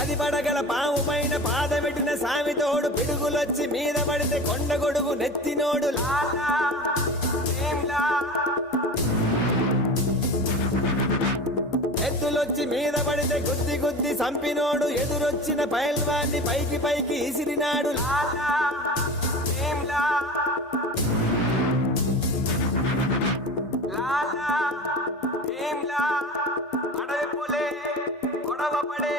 పది పడగల పాము పైన పాదమెట్టిన సామితోడు పిడుగులొచ్చి మీద పడితే కొండ గొడుగు నెత్తినోడు లాలా భీమ్లా. ఎద్దులొచ్చి మీద పడితే గుద్ది గుద్ది సంపినోడు ఎదురొచ్చిన పైల్వాన్ని పైకి పైకి ఇసిరినాడు లాలా భీమ్లా. లాలా భీమ్లా అడవి పులే గొడవ పడే